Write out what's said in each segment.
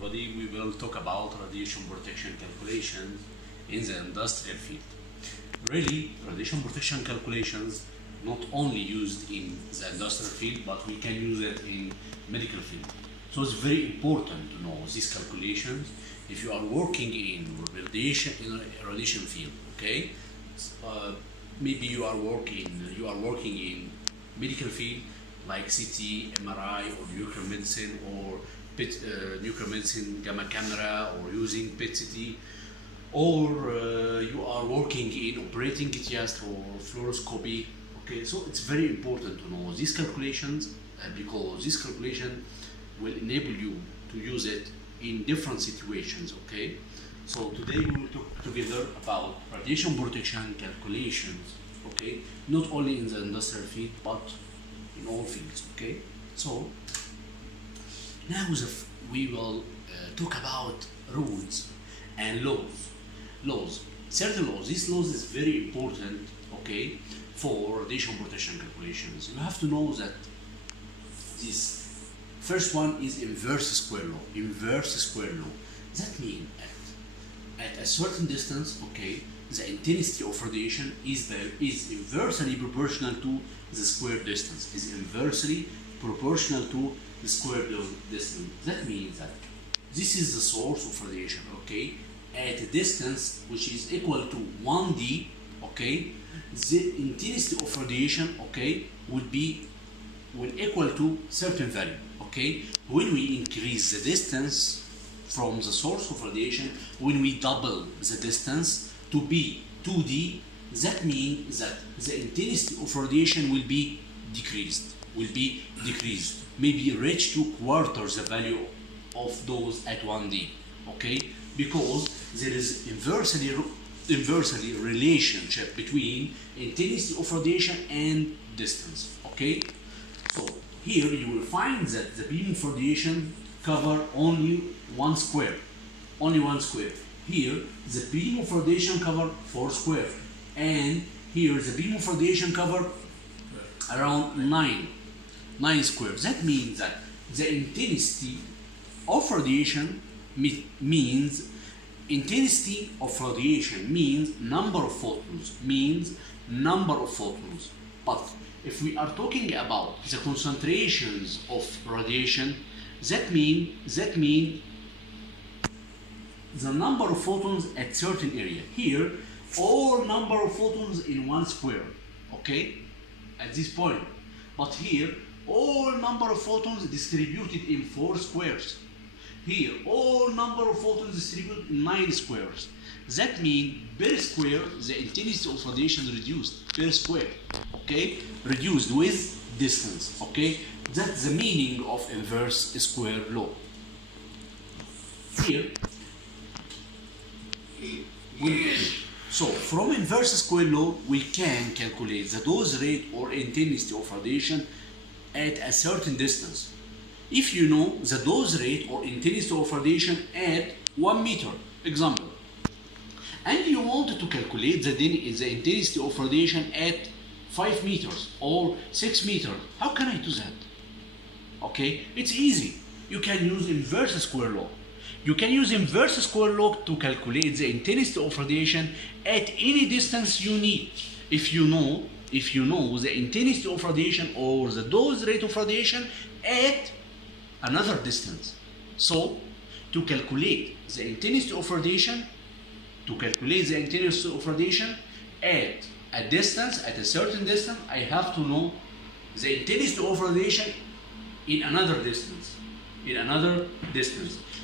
everybody. We will talk about radiation protection calculations in the industrial field. Really, radiation protection calculations not only used in the industrial field, but we can use it in medical field. So it's very important to know these calculations if you are working in radiation field. Okay, maybe you are working in medical field like CT, MRI, or nuclear medicine, or nuclear medicine gamma camera, or using PET-CT, or you are working in operating theater or fluoroscopy. Okay, so it's very important to know these calculations because this calculation will enable you to use it in different situations. Okay, so today we will talk together about radiation protection calculations. Okay, not only in the industrial field but in all fields. Okay, so now we will talk about rules and laws. Certain laws. These laws is very important. Okay, for radiation protection calculations, you have to know that this first one is inverse square law. Inverse square law. That means at a certain distance, okay, the intensity of radiation is inversely proportional to the square distance. Is inversely proportional to the square distance. That means that this is the source of radiation. Okay, at a distance which is equal to 1d. Okay, the intensity of radiation, okay, will equal to certain value. Okay, when we increase the distance from the source of radiation, when we double the distance to be 2d, that means that the intensity of radiation will be decreased. Maybe reach to quarter the value of those at 1d. Okay, because there is inversely relationship between intensity of radiation and distance. Okay, so here you will find that the beam of radiation cover only one square. Here the beam of radiation cover 4 square, and here the beam of radiation cover around 9 square. That means that the intensity of radiation means number of photons. But if we are talking about the concentrations of radiation, that mean the number of photons at certain area. Here, all number of photons in 1 square. Okay, at this point. But here, all number of photons distributed in 4 squares. Here, all number of photons distributed in 9 squares. That means per square, the intensity of radiation reduced per square. Okay, reduced with distance. Okay, that's the meaning of inverse square law. Here, so from inverse square law, we can calculate the dose rate or intensity of radiation at a certain distance. If you know the dose rate or intensity of radiation at 1 meter, example, and you want to calculate the intensity of radiation at 5 meters or 6 meters, how can I do that? Okay, it's easy. You can use inverse square law. You can use inverse square law to calculate the intensity of radiation at any distance you need. If you know the intensity of radiation or the dose rate of radiation at another distance. So to calculate the intensity of radiation, at a certain distance, I have to know the intensity of radiation in another distance.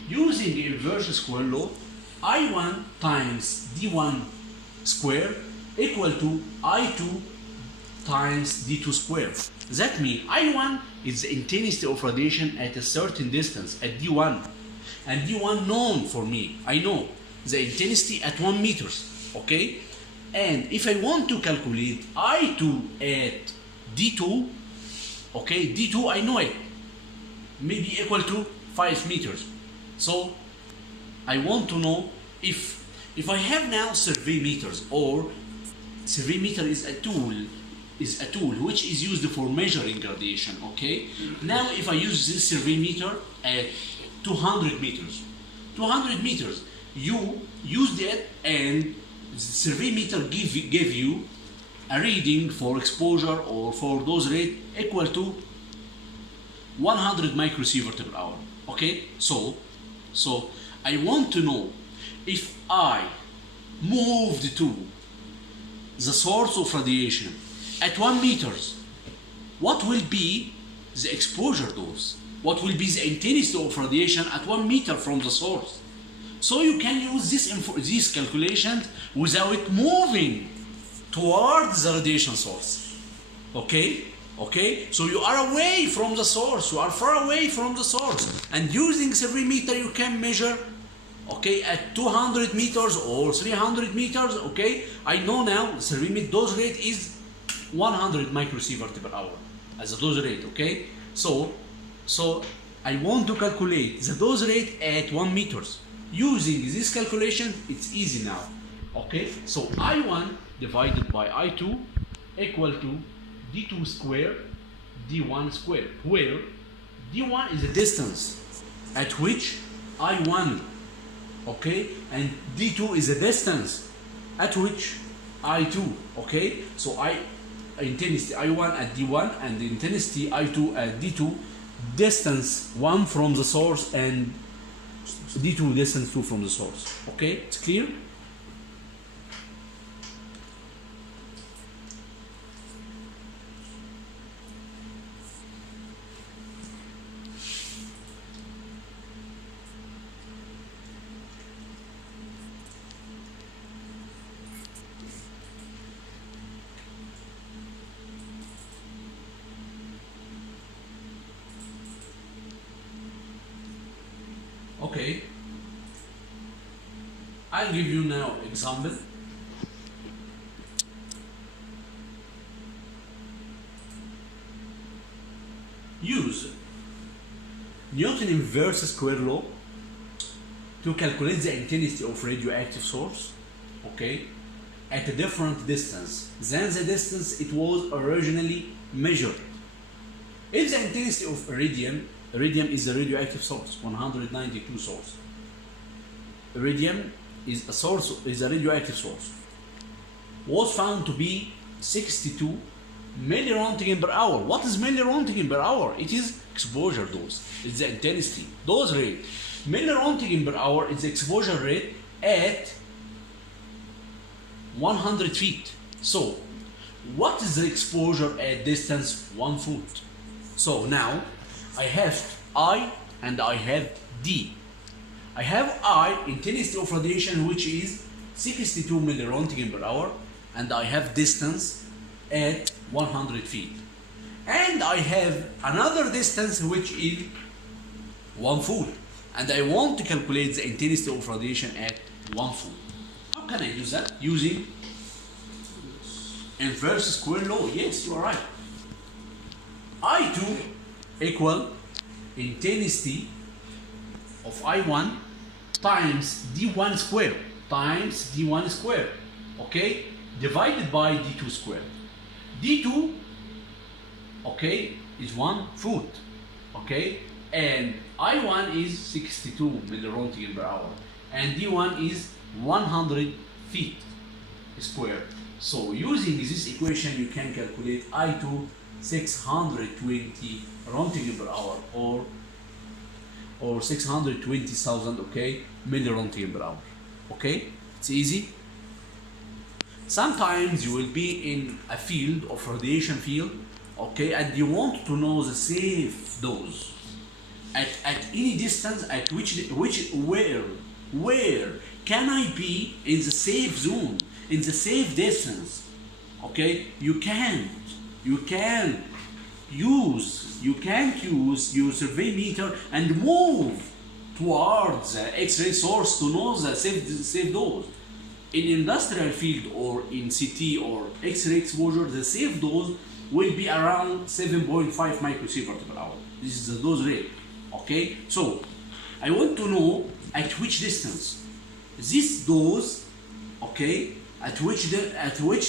Using the inverse square law, I1 times D1 square equal to I2 times D2 square. That means I1 is the intensity of radiation at a certain distance at D1, and D1 known for me. I know the intensity at 1 meters. Okay, and if I want to calculate I2 at D2, okay, D2 I know it, maybe equal to 5 meters. So I want to know if I have now survey meters, or survey meter is a tool which is used for measuring radiation. Okay, now if I use this survey meter 200 meters. 200 meters. You used it, and the survey meter give you a reading for exposure or for dose rate equal to 100 microsievert per hour. Okay, so I want to know if I moved to the source of radiation at 1 meters, what will be the exposure dose? What will be the intensity of radiation at 1 meter from the source? So you can use this calculation without moving towards the radiation source. Okay? Okay? So you are away from the source. You are far away from the source. And using survey meter, you can measure, okay, at 200 meters or 300 meters. Okay? I know now the survey meter dose rate is 100 microsievert per hour as a dose rate. Okay? So I want to calculate the dose rate at 1 meters. Using this calculation, it's easy now. Okay, so I1 divided by I2 equal to D2 squared D1 squared, where D1 is the distance at which I1, okay, and D2 is the distance at which I2, okay. So intensity I1 at D1 and the intensity I2 at D2, distance 1 from the source and D2 distance 2 from the source. Okay, it's clear? Okay, I'll give you now example. Use Newton inverse square law to calculate the intensity of radioactive source, okay, at a different distance than the distance it was originally measured. If the intensity of iridium is a radioactive source, 192 source. Iridium is a radioactive source. Was found to be 62 milliroentgen per hour. What is milliroentgen per hour? It is exposure dose. It's the intensity. Dose rate. Milliroentgen per hour is the exposure rate at 100 feet. So, what is the exposure at distance 1 foot? So now, I have I and I have D. I have I, intensity of radiation, which is 62 milliroentgen per hour, and I have distance at 100 feet. And I have another distance which is 1 foot, and I want to calculate the intensity of radiation at 1 foot. How can I do that? Using inverse square law. Yes, you are right. I2 equal intensity of I1 times D1 square times D1 square, okay, divided by D2 square. D2, okay, is 1 foot, okay, and I1 is 62 milliroentgen per hour, and D1 is 100 feet square. So using this equation, you can calculate I2 620 roentgen per hour or 620,000, okay, milliroentgen per hour. Okay, it's easy. Sometimes you will be in a field of radiation field, okay, and you want to know the safe dose at any distance, at where can I be in the safe zone, in the safe distance. Okay, you can't use your survey meter and move towards the X-ray source to know the safe dose. In industrial field or in CT or X-ray exposure, the safe dose will be around 7.5 microsievert per hour. This is the dose rate. Okay, so I want to know at which distance this dose, okay, at which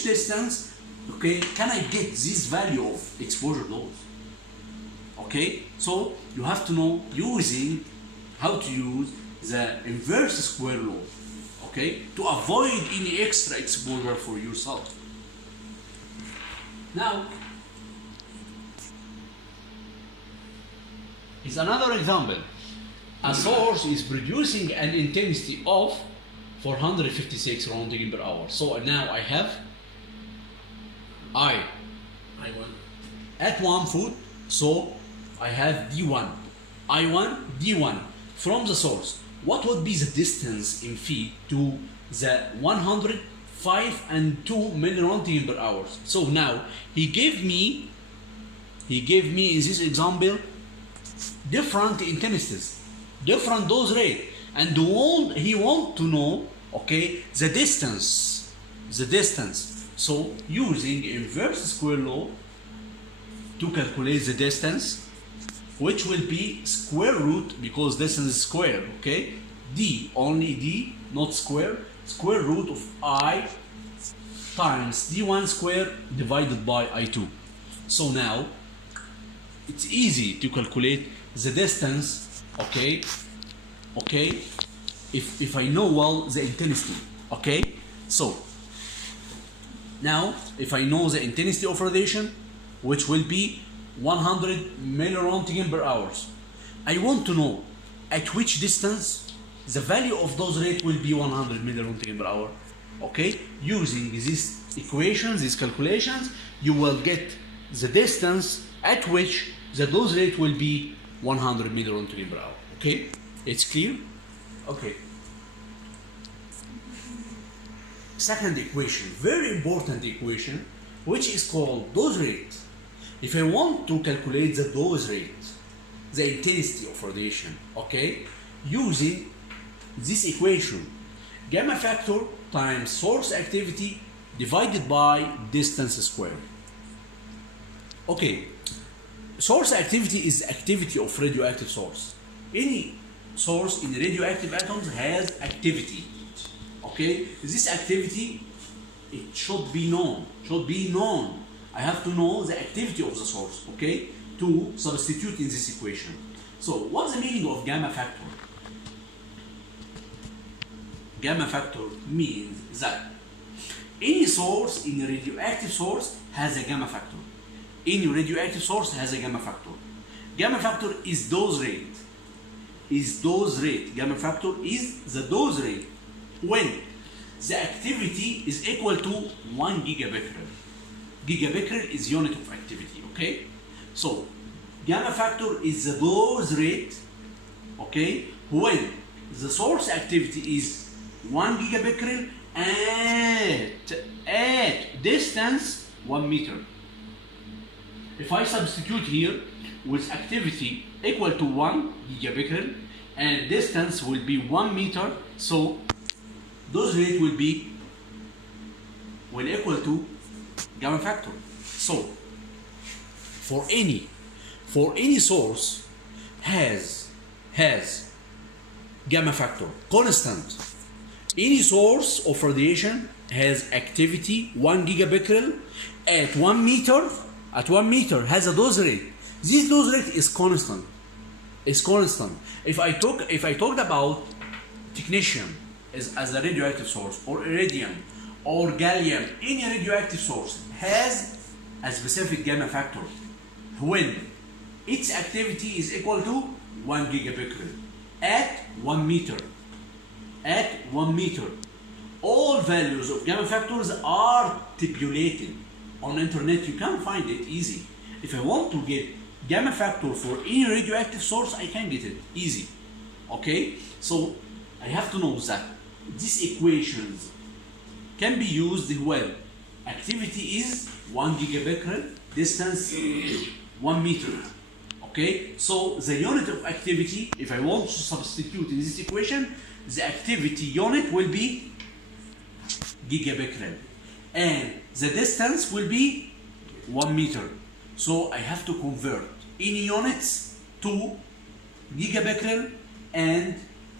distance, okay, can I get this value of exposure dose? Okay, so you have to know using how to use the inverse square law, okay, to avoid any extra exposure for yourself. Now, is another example. A source is producing an intensity of 456 rounding per hour. So now I have I1 at 1 foot, so I have D1. I1, D1 from the source. What would be the distance in feet to the 105 and 2 milliroentgen per hour? So now he gave me in this example different intensities, different dose rate, and he want to know, okay, the distance. So using inverse square law to calculate the distance, which will be square root, because distance is square, okay? D, only D, not square. Square root of I times D1 square divided by I2. So now it's easy to calculate the distance, okay? If I know well the intensity, okay? So now if I know the intensity of radiation, which will be 100 milliroentgen per hour, I want to know at which distance the value of those rate will be 100 milliroentgen per hour. Okay, using these equations, these calculations, you will get the distance at which the dose rate will be 100 milliroentgen per hour. Okay, it's clear? Okay. Second equation, very important equation, which is called dose rate. If I want to calculate the dose rate, the intensity of radiation, okay, using this equation, gamma factor times source activity divided by distance squared. Okay, source activity is activity of radioactive source. Any source in radioactive atoms has activity. Okay, this activity, it should be known. I have to know the activity of the source, okay, to substitute in this equation. So what's the meaning of gamma factor? Gamma factor means that any source in a radioactive source has a gamma factor. Any radioactive source has a gamma factor. Gamma factor is dose rate. Gamma factor is the dose rate when the activity is equal to 1 gigabecquerel. Gigabecquerel is unit of activity, okay? So gamma factor is the dose rate, okay, when the source activity is 1 gigabecquerel at distance 1 meter. If I substitute here with activity equal to 1 gigabecquerel and distance will be 1 meter, so dose rate will equal to gamma factor. So for any source has gamma factor constant. Any source of radiation has activity 1 gigabecquerel at 1 meter. At 1 meter has a dose rate. This dose rate is constant. If I talked about technetium as a radioactive source, or iridium, or gallium, any radioactive source has a specific gamma factor when its activity is equal to 1 gigabecquerel at 1 meter. All values of gamma factors are stipulated on internet. You can find it easy. If I want to get gamma factor for any radioactive source, I can get it easy. Okay, so I have to know that these equations can be used well. Activity is 1 gigabecquerel, distance 1 meter. Okay, so the unit of activity, if I want to substitute in this equation, the activity unit will be gigabecquerel and the distance will be 1 meter. So I have to convert any units to gigabecquerel and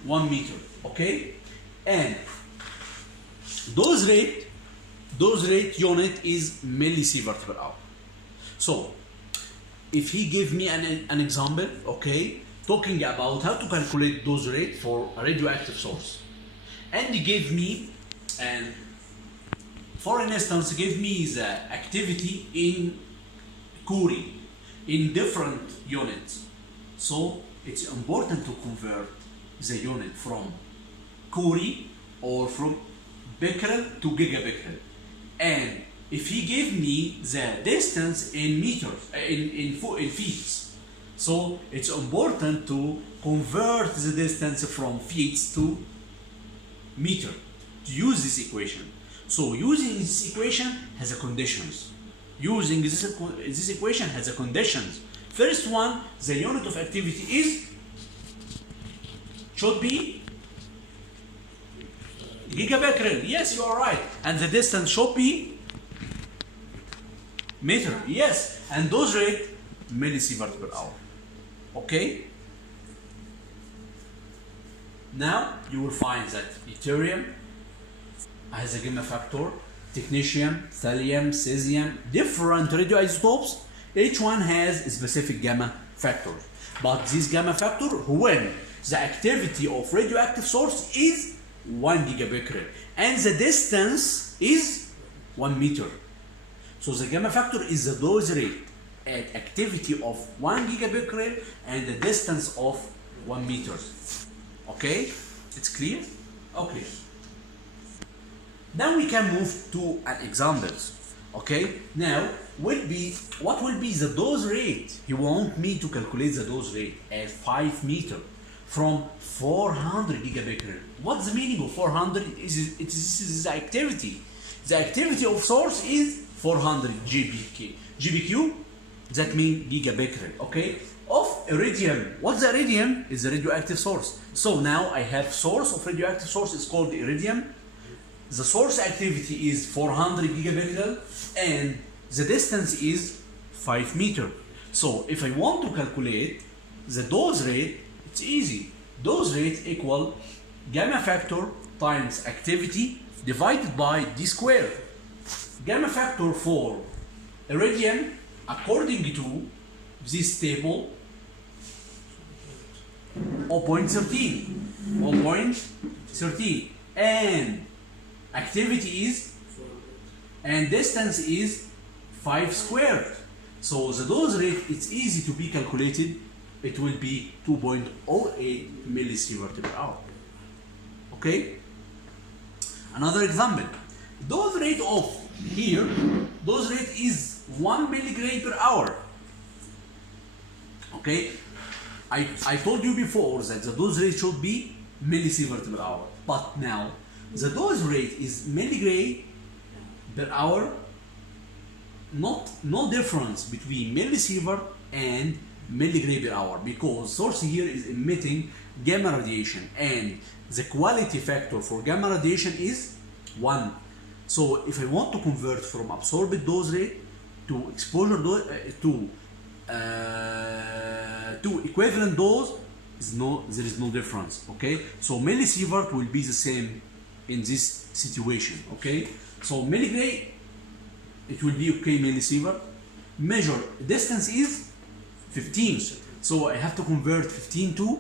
1 meter. Okay, and dose rate unit is millisievert per hour. So if he gave me an example, okay, talking about how to calculate dose rate for a radioactive source. And he gave me, and for instance, gave me the activity in Curie in different units. So it's important to convert the unit from Curie or from becquerel to gigabecquerel. And if he gave me the distance in meters, in feet, so it's important to convert the distance from feet to meter to use this equation. So using this equation has a conditions. Using this equation has a conditions. First one, the unit of activity should be gigabecquerel. Yes, you are right. And the distance should be meter. Yes. And dose rate millisievert per hour. Okay. Now you will find that deuterium has a gamma factor, technetium, thallium, cesium, different radioisotopes. Each one has a specific gamma factor. But this gamma factor, when the activity of radioactive source is 1 gigabecquerel and the distance is 1 meter. So the gamma factor is the dose rate at activity of 1 gigabecquerel and the distance of 1 meter. Okay, it's clear? Okay. Then we can move to an examples. Okay, now what will be the dose rate? He want me to calculate the dose rate at 5 meter from 400 gigabecquerel. What's the meaning of 400? This is the activity. The activity of source is 400 GBq. That means gigabecquerel. Okay. Of iridium. What's the iridium? Is the radioactive source. So now I have source of radioactive source is called iridium. The source activity is 400 gigabecquerel and the distance is 5 meter. So if I want to calculate the dose rate, it's easy. Dose rate equal gamma factor times activity divided by d squared. Gamma factor for iridium according to this table 0.13 and activity is and distance is 5 squared. So the dose rate, it's easy to be calculated. It will be 2.08 millisievert per hour. Okay. Another example. Dose rate of here, dose rate is 1 milligram per hour. Okay. I told you before that the dose rate should be millisievert per hour, but now the dose rate is milligram per hour. No difference between millisievert and milligram per hour because source here is emitting gamma radiation and the quality factor for gamma radiation is 1. So if I want to convert from absorbed dose rate to exposure dose to equivalent dose, there is no difference. Okay, so millisievert will be the same in this situation. Okay, so milligram it will be okay. Millisievert measure distance is 15, so I have to convert 15 to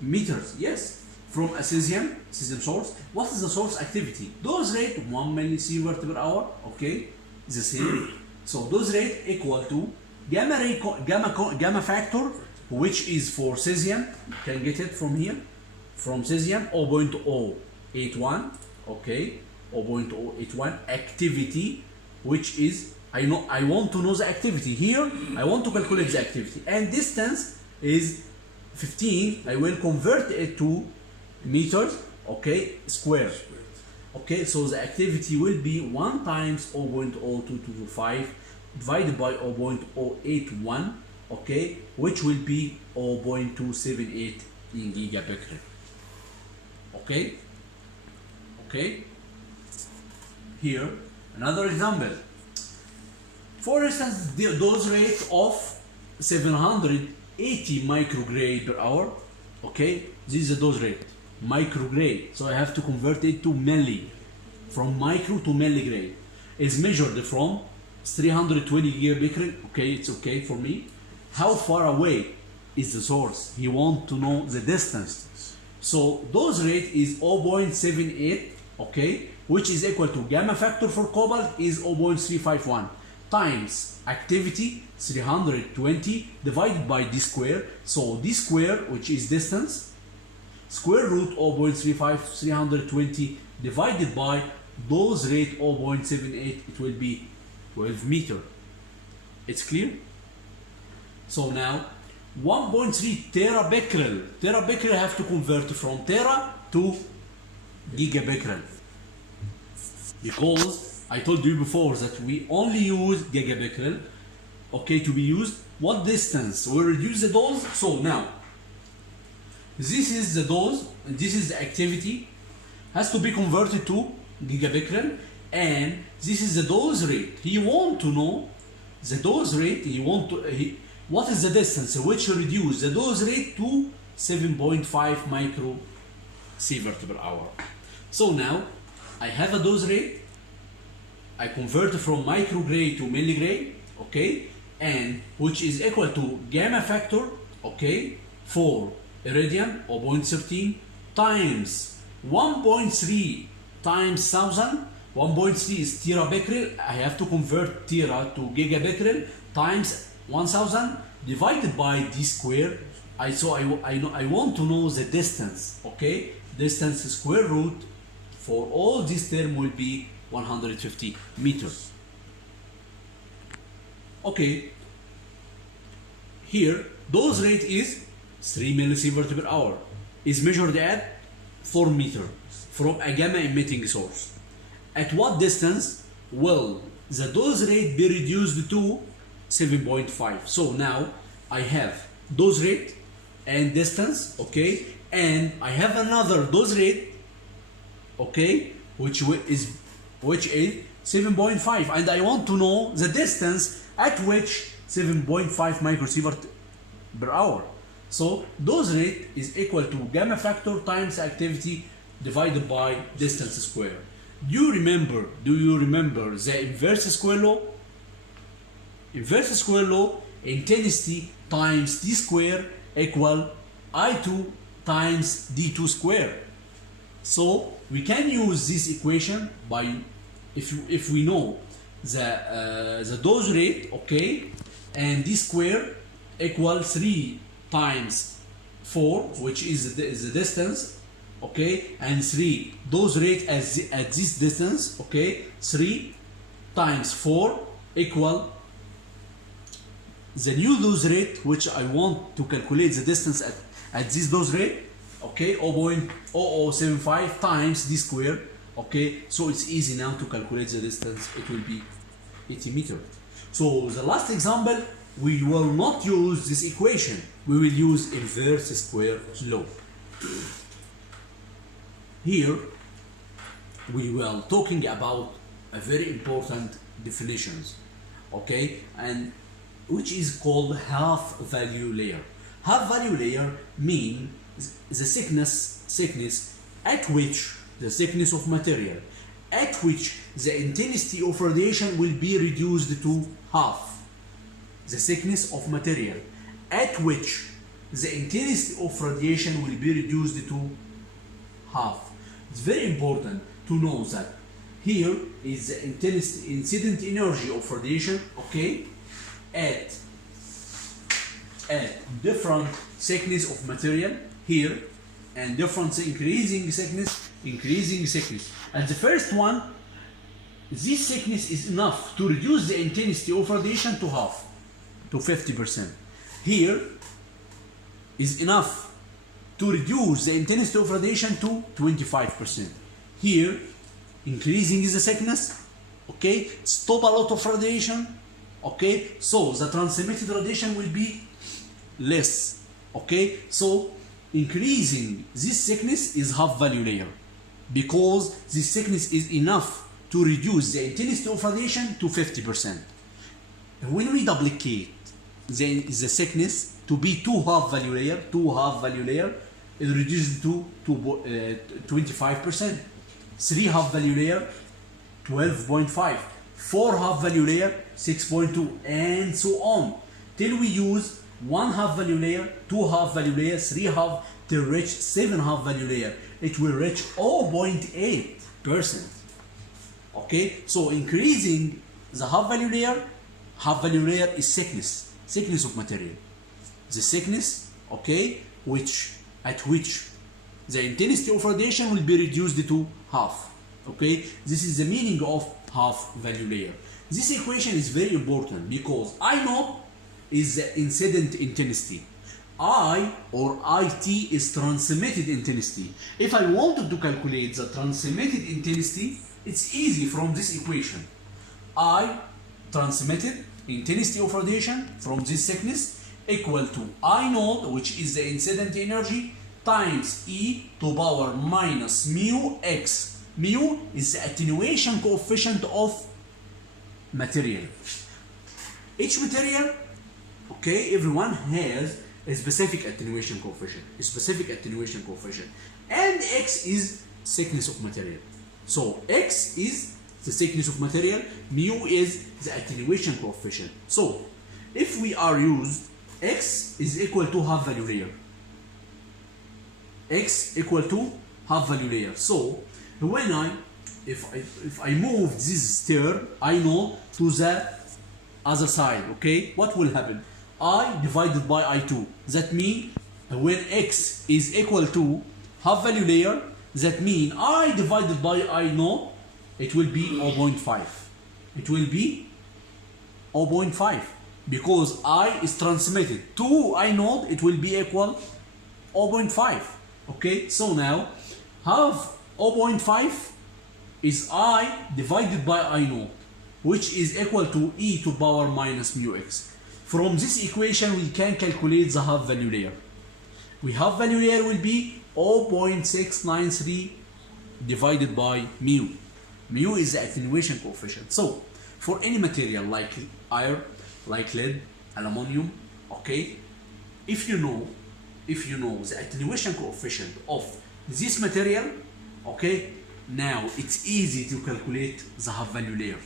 meters. Yes, from a cesium source. What is the source activity? Dose rate 1 millisievert per hour. Okay, it's the same. So dose rate equal to gamma factor, which is for cesium. You can get it from here, from cesium 0.081. Okay, 0.081 activity, which is I want to know the activity here. I want to calculate the activity, and distance is 15. I will convert it to meters. Okay, square. Okay, so the activity will be 1 times 0.0225 divided by 0.081. Okay, which will be 0.278 in gigabecquerel. Okay. Okay. Here another example. For instance, the dose rate of 780 microgram per hour. Okay, this is the dose rate, microgram. So I have to convert it to milli, from micro to milligram. It's measured from 320 gigabecquerel. Okay, it's okay for me. How far away is the source. He wants to know the distance. So dose rate is 0.78, okay, which is equal to gamma factor for cobalt is 0.351 times activity 320 divided by d square. So d square, which is distance, square root 0.35 320 divided by dose rate 0.78, it will be 12 meter. It's clear? So now 1.3 terabecquerel. Terabecquerel have to convert from tera to gigabecquerel, because I told you before that we only use gigabecquerel, okay, to be used. What distance? We reduce the dose. So now this is the dose and this is the activity, has to be converted to gigabecquerel, and this is the dose rate. He want to know the dose rate. What is the distance which reduce the dose rate to 7.5 microsievert per hour. So now I have a dose rate, I convert from microgray to milligray, okay, and which is equal to gamma factor, okay, for iridium 0.13 times 1.3 times 1000. 1.3 is terabecquerel. I have to convert tera to gigabecquerel times 1000 divided by d square. I want to know the distance, okay? Distance square root for all this term will be 150 meters. Okay, here dose rate is 3 millisievert per hour, is measured at 4 meter from a gamma emitting source. At what distance will the dose rate be reduced to 7.5? So now I have dose rate and distance, okay, and I have another dose rate, okay, which is 7.5, and I want to know the distance at which 7.5 microsievert per hour. So dose rate is equal to gamma factor times activity divided by distance square. Do you remember the inverse square law? Inverse square law, intensity times d square equal I2 times d2 square. So we can use this equation by, if we know the dose rate, okay, and d square equal 3 times 4, which is the distance, okay, and 3 dose rate at this distance, okay, 3 times 4 equal the new dose rate, which I want to calculate the distance at this dose rate, okay, 0.0075 times d square, okay. So it's easy now to calculate the distance. It will be 80 meters. So the last example, we will not use this equation, we will use inverse square law. Here we were talking about a very important definitions, okay, and which is called half value layer. Half value layer mean the thickness at which the thickness of material at which the intensity of radiation will be reduced to half. The thickness of material at which the intensity of radiation will be reduced to half. It's very important to know that here is the incident energy of radiation, okay, at different thickness of material here, and different increasing thickness. And the first one, this thickness is enough to reduce the intensity of radiation to half, to 50%. Here is enough to reduce the intensity of radiation to 25%. Here, increasing the thickness, okay, stop a lot of radiation, okay, so the transmitted radiation will be less, okay. So increasing this thickness is half value layer, because this thickness is enough to reduce the intensity of radiation to 50%. When we duplicate the thickness to be two half value layer, it reduces to 25%. 3 half value layer, 12.5. 4 half value layer, 6.2, and so on, till we use 1 half value layer, 2 half value layer, 3 half, till reach 7 half value layer. It will reach 0.8%. Okay, so increasing the half value layer is thickness of material. The thickness, okay, at which the intensity of radiation will be reduced to half. Okay, this is the meaning of half value layer. This equation is very important because I know is the incident intensity. I or IT is transmitted intensity. If I wanted to calculate the transmitted intensity, it's easy from this equation. I transmitted intensity of radiation from this thickness equal to I naught, which is the incident energy, times E to power minus mu x. Mu is the attenuation coefficient of material. Each material, okay, everyone has a specific attenuation coefficient, and x is thickness of material. So x is the thickness of material, mu is the attenuation coefficient. So if we are used, x is equal to half value layer. X equal to half value layer. So when if I move this stir, I know to the other side, okay, what will happen? I divided by I2. That means when x is equal to half value layer, that means I divided by I know, it will be 0.5. It will be 0.5 because I is transmitted to I know, it will be equal 0.5. Okay, so now half 0.5 is I divided by I know, which is equal to E to power minus mu x. From this equation we can calculate the half value layer. Half value layer will be 0.693 divided by mu. Mu is the attenuation coefficient. So for any material like iron, like lead, aluminum, okay, if you know the attenuation coefficient of this material, okay, now it's easy to calculate the half value layer.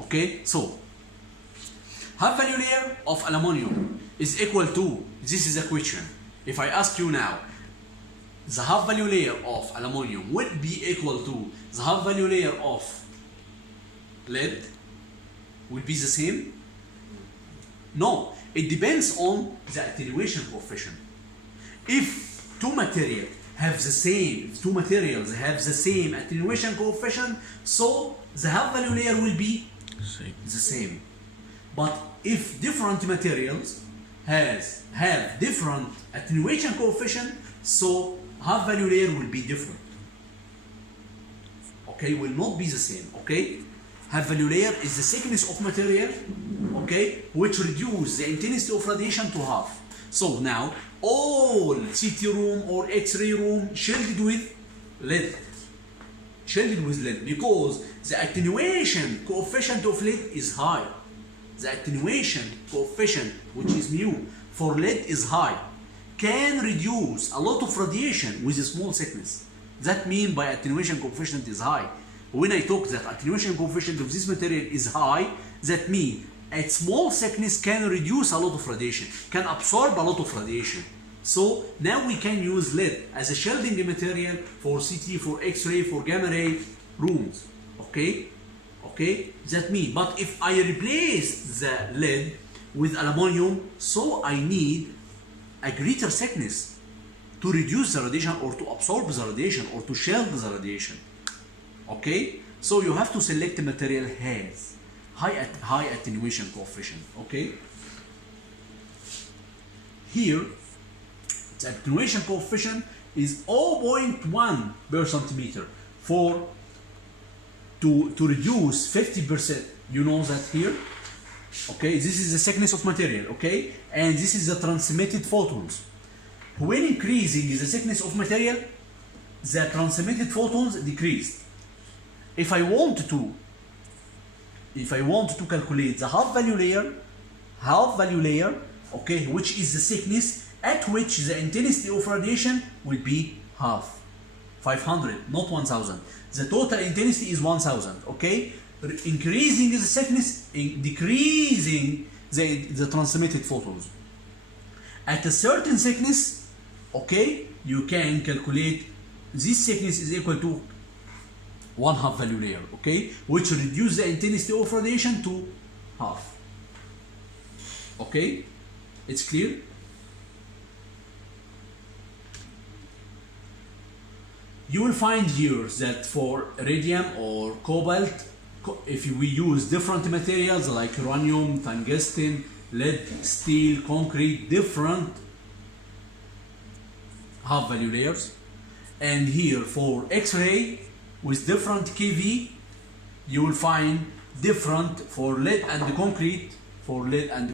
Okay, so half value layer of aluminum is equal to, this is a question. If I ask you now, the half value layer of aluminum would be equal to the half value layer of lead, will be the same? No, it depends on the attenuation coefficient. If two materials have the same attenuation coefficient, so the half value layer will be the same. But if different materials have different attenuation coefficient, so half value layer will be different. Okay, will not be the same. Okay, half value layer is the thickness of material, okay, which reduce the intensity of radiation to half. So now all CT room or X-ray room shielded with lead, because the attenuation coefficient of lead is high. The attenuation coefficient, which is mu, for lead is high, can reduce a lot of radiation with a small thickness. That means by attenuation coefficient is high. When I talk that attenuation coefficient of this material is high, that means at small thickness can reduce a lot of radiation, can absorb a lot of radiation. So now we can use lead as a shielding material for CT, for X-ray, for gamma ray rooms. Okay, that means, but if I replace the lead with aluminum, so I need a greater thickness to reduce the radiation or to absorb the radiation or to shield the radiation. Okay, so you have to select a material has high attenuation coefficient. Okay, here the attenuation coefficient is 0.1 per centimeter to reduce 50%. You know that here. Okay, this is the thickness of material. Okay, and this is the transmitted photons. When increasing the thickness of material, the transmitted photons decreased. If I want to calculate the half value layer, okay, which is the thickness at which the intensity of radiation will be half, 500, not 1000. The total intensity is 1000. Okay, increasing the thickness, decreasing the transmitted photons. At a certain thickness, okay, you can calculate this thickness is equal to 1/2 value layer, okay, which reduce the intensity of radiation to half. Okay, it's clear? You will find here that for radium or cobalt, if we use different materials like uranium, tungsten, lead, steel, concrete, different half value layers. And here for X-ray with different kV, you will find different for lead and concrete, for lead and